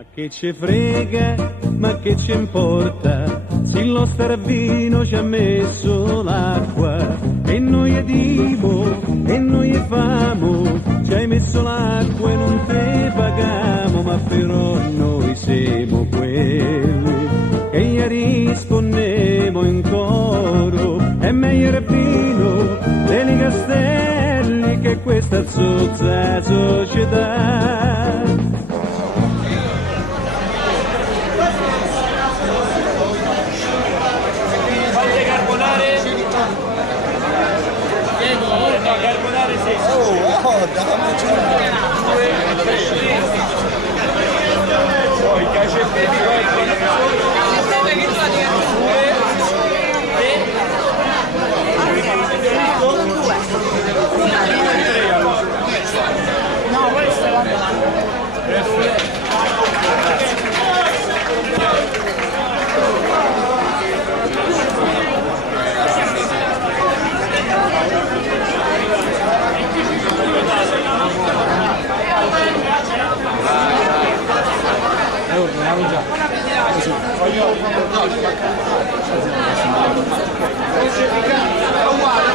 Ma che ci frega, ma che ci importa, se lo starvino ci ha messo l'acqua, e noi è dimo, e noi è famo, ci hai messo l'acqua e non te pagamo, ma però noi siamo quelli che gli rispondemo in coro, è meglio il vino dei castelli che questa zozza società. Poi cacettini no, questo va bene.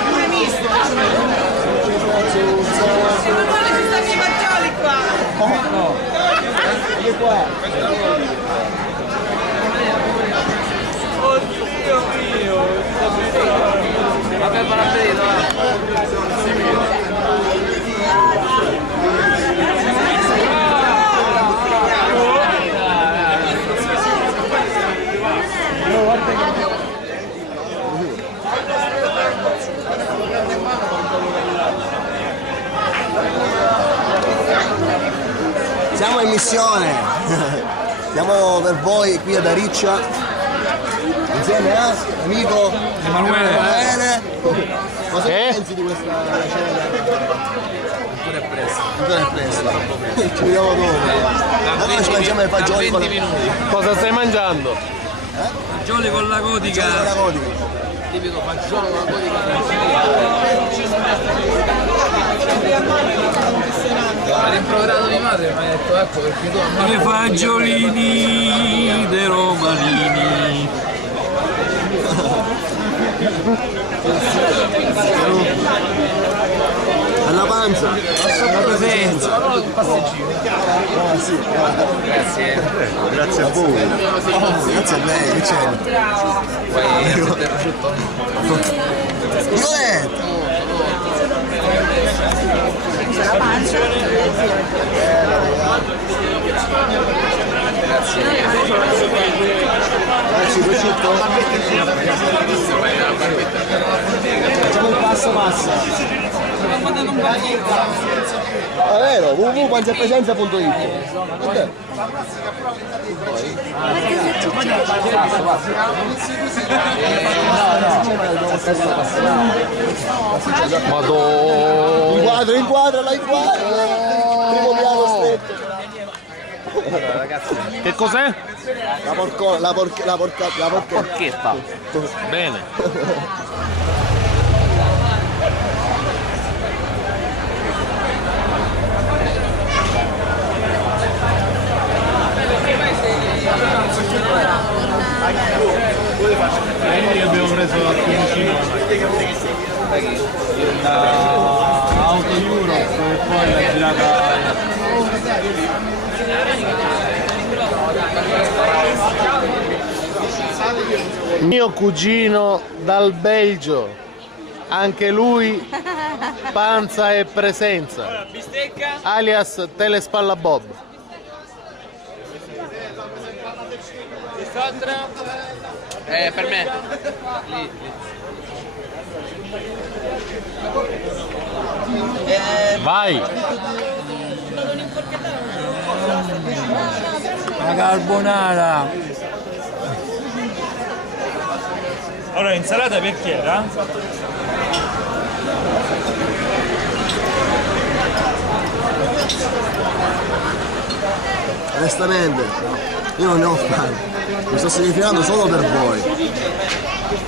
Pure misto. Ma quale ci stanno i fagioli qua? no. Che qua? Oddio mio. Vabbè, parabeno. Siamo in missione, siamo per voi qui ad Ariccia, insieme a amico Emanuele. Cosa pensi di questa cena? Ancora è presto. Ancora è presto. Ci vediamo dopo. Allora ci mangiamo i fagioli con la... Cosa stai mangiando? Fagioli con la codica. Fagioli con la codica. Tipico fagiolo con la codica. Ma rimproverato di madre mi ha detto ecco perché tu i fagiolini dei romanini. Alla panza. La presenza. Un passeggino. Sì. Grazie. Grazie a voi. Grazie a lei, che c'è? Nicoletta! La pancia. Grazie. Grazie, prosciutto. Facciamo il passo massa. È vero, www.pangiapresenza.it. Inquadrala. Primo piano stretto. Che cos'è? La porchetta. Bene. Noi abbiamo preso a Fiumicino da Auto Europe e poi l'ha girata. Mio cugino dal Belgio, anche lui panza e presenza, alias Telespalla Bob. Per me. Lì. Vai! La carbonara. Allora, insalata per chi era? Onestamente, io non ne ho fame. Mi sto significando solo per voi. Do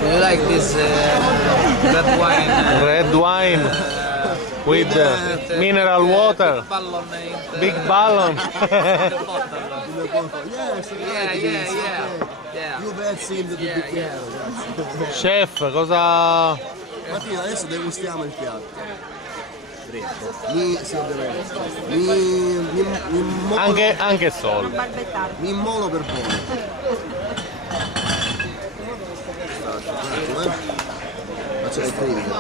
you like this red wine? Red wine. with mineral water, Ballon in big ballon. Yes, Yeah, yeah. You bet seem to be chiaro, ragazzi. Chef, cosa... Mattina, adesso degustiamo il piatto. Sì, ovviamente. Mi immolo, Anche solo. Balbettare. mi immolo per voi. Un attimo, faccio le critiche.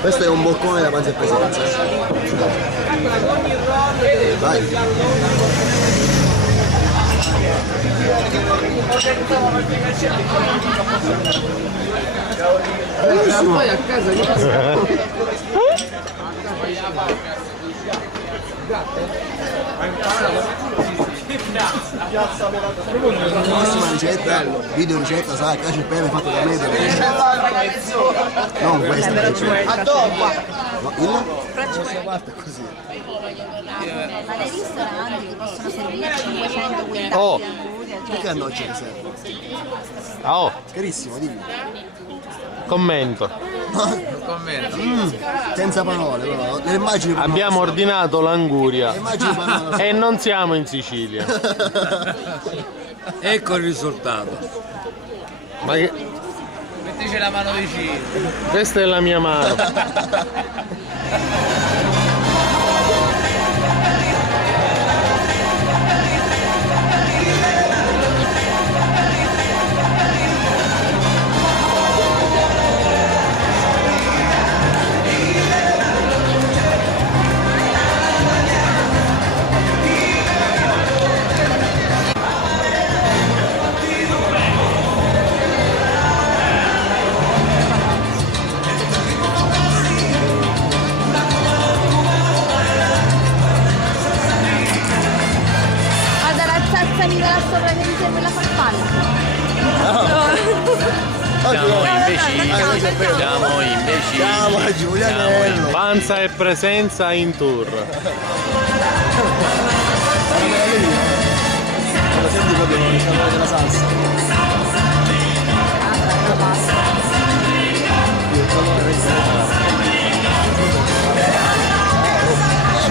Questo è un boccone da Panza e Presenza. Vai. Poi a casa La prossima ricetta, video ricetta, sarà cacio e pepe fatto da me. Non questa la ricetta. A dopo. No, il? Questa parte è così. Ma nei ristoranti che possono servire 500 guidati Oh. anguri, Perché a noi ce ne serve? Oh, Carissimo, dimmi. commento. commento. Senza parole, però. Le immagini parlano. Abbiamo ordinato l'anguria Le immagini parlano. e non siamo in Sicilia. Ecco il risultato. Ma che... Mettici la mano vicino. Questa è la mia mano. Guarda la zazzanina là sopra che mi serve la farfalla. Siamo imbecilli. Ciao a Giulianello. Panza e presenza in tour. Senti proprio il sapore della salsa.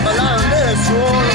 Ballare non è il suono.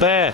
Te.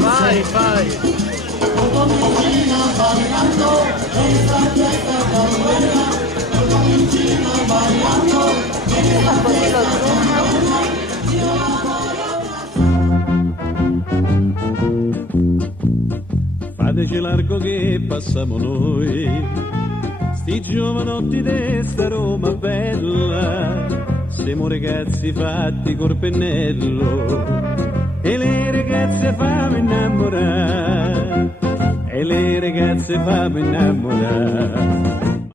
Vai, vai. Bambina ballando, questa fiesta bambina, bambina Fateci largo che passiamo noi, sti giovanotti di sta Roma bella, siamo ragazzi fatti col pennello, e le ragazze fammi innamorare, e le ragazze fammi innamorare.